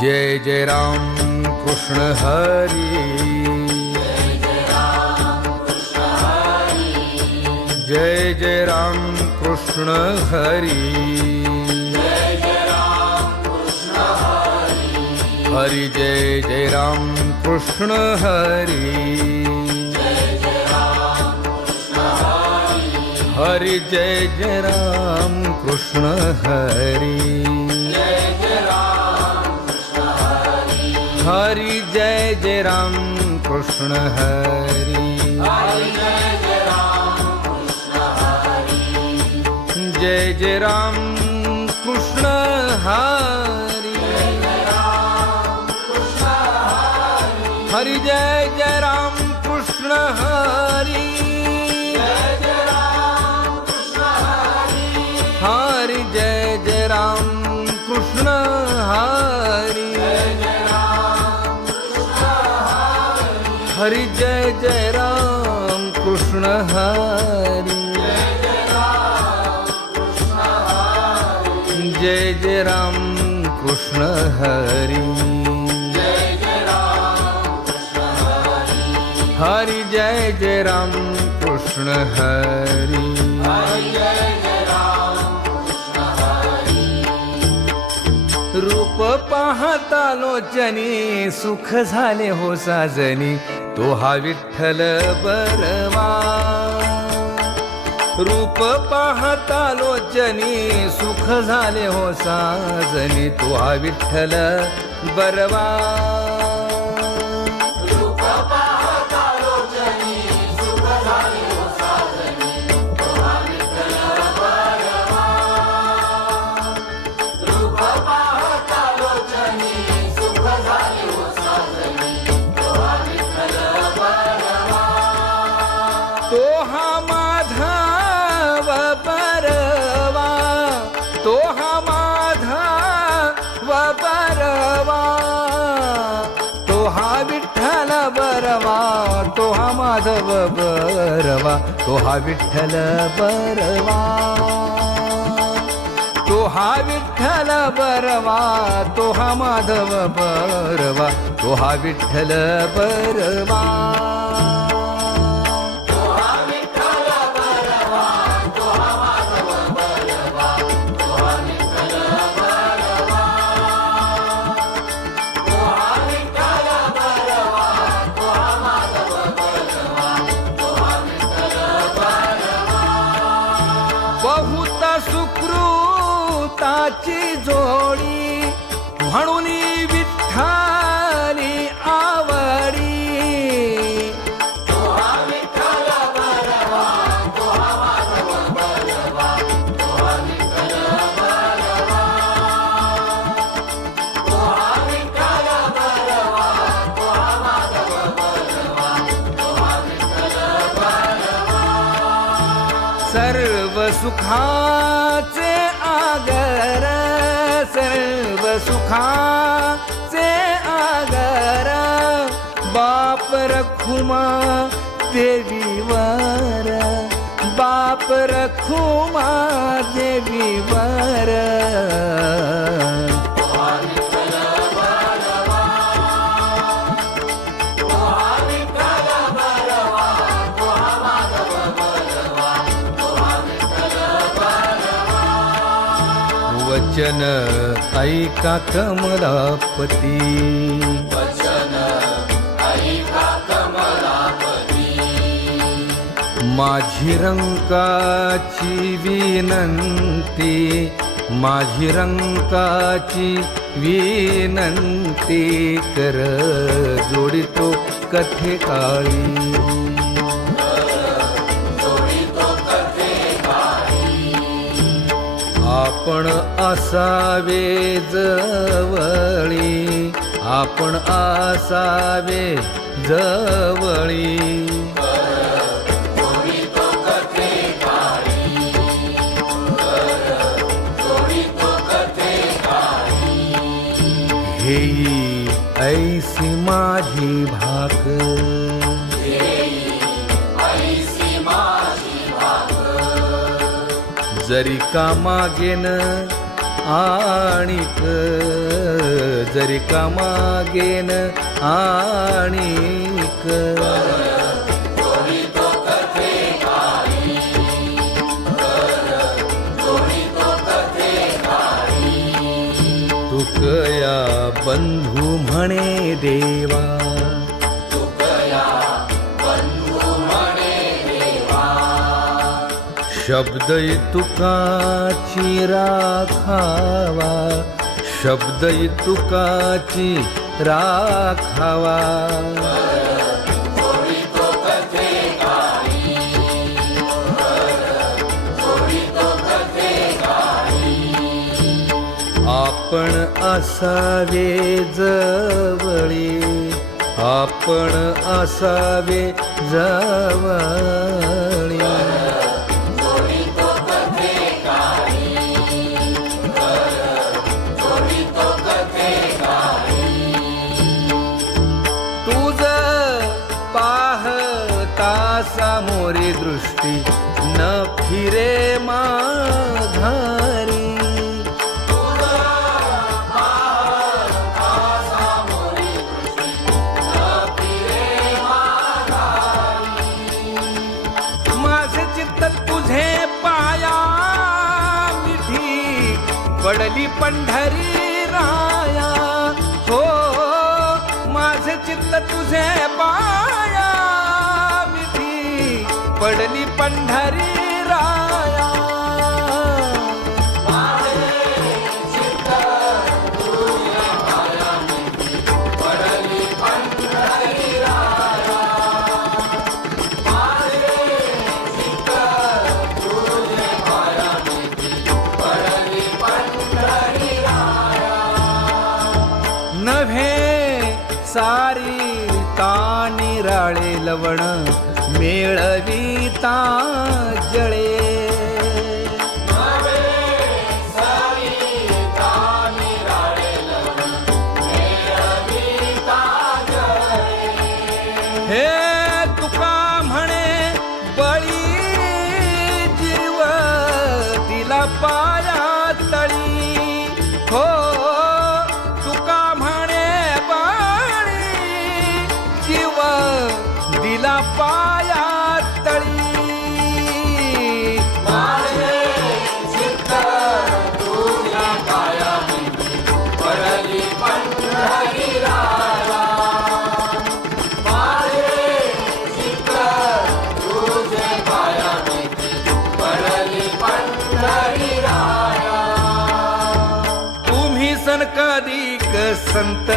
जय जय राम कृष्ण हरी, जय जय राम कृष्ण हरी, हरि जय जय राम कृष्ण हरी, हरि जय जय राम कृष्ण हरी, हरि जय जय राम कृष्ण हरी, जय जय राम कृष्ण हरी, हरि जय जय राम कृष्ण हरी, हरि जय जय राम कृष्ण हरी, हरि जय जय राम कृष्ण हरी, जय जय राम कृष्ण हरी, हरि जय जय राम कृष्ण हरी, रूप पाहता लोचनी सुख झाले हो साजनी, तो हा विठ्ठल बरवा, रूप पाहता लोचनी सुख झाले हो साजनी, तो हा विठ्ठल बरवा, रूप पाहता लोचनी सुख झाले हो साजनी, तो हा विठ्ठल बरवा, रूप पाहता लोचनी सुख झाले हो साजनी, तो हा विठ्ठल बरवा, तो हा माधव बरवा, तो हा माधव बरवा, तो हा विठ्ठल बरवा, तो हा माधव बरवा, तो हा विठ्ठल बरवा, तो हा विठ्ठल बरवा, तो हा माधव बरवा, तो हा विठ्ठल बरवा, बहुत सुकृताची जोडी म्हणून विठ्ठली आवडी, तो हा विठ्ठल बरवा, तो हा माधव बरवा, तो हा विठ्ठल बरवा, तो हा विठ्ठल बरवा, तो हा माधव बरवा, तो हा विठ्ठल बरवा, सर्व सुखाचे आगर, सर्व सुखाचे आगर, बाप रखुमा देवीवर, बाप रखुमा देवीवर, तो हा विठ्ठल बरवा, तो हा विठ्ठल बरवा, तो हा माधव बरवा, तो हा विठ्ठल बरवा, वचन ऐका कमलापती, वचन ऐका कमलापती, माझी रंकाची विनंती, माझी रंकाची विनंती, कर जोडितो कथे काळी, जोडितो कथे काळी, आपण असावे जवळी, आपण असावे जवळी, जोडितो कथे काळी, जोडितो कथे काळी, हेई ऐसी माझी भाक, ऐसी माझी भाक, जरी का मागेन आणिक जरी का मागेन आणिक तुकया बंधू म्हणे देवा शब्द तुकाची राखावा शब्द तुकाची राखावा आपण असावे जवळी आपण असावे जवळी तुझ पाहता सामोरी दृष्टी न फिरे माघारी तुझे पाया मिठी पडली पंढरी राया हो माझे चित्त तुझे पाया मिठी पडली पंढरी राया नव्हे सारी तानिराळे लवण मेळविता जळे हे तुका म्हणे बळी जीव दिला पाया तळी हो दिला पाया तळी पडली पंढरी राया तुझे पाया पडली पंढरी राया तुम्ही सन कधीक संत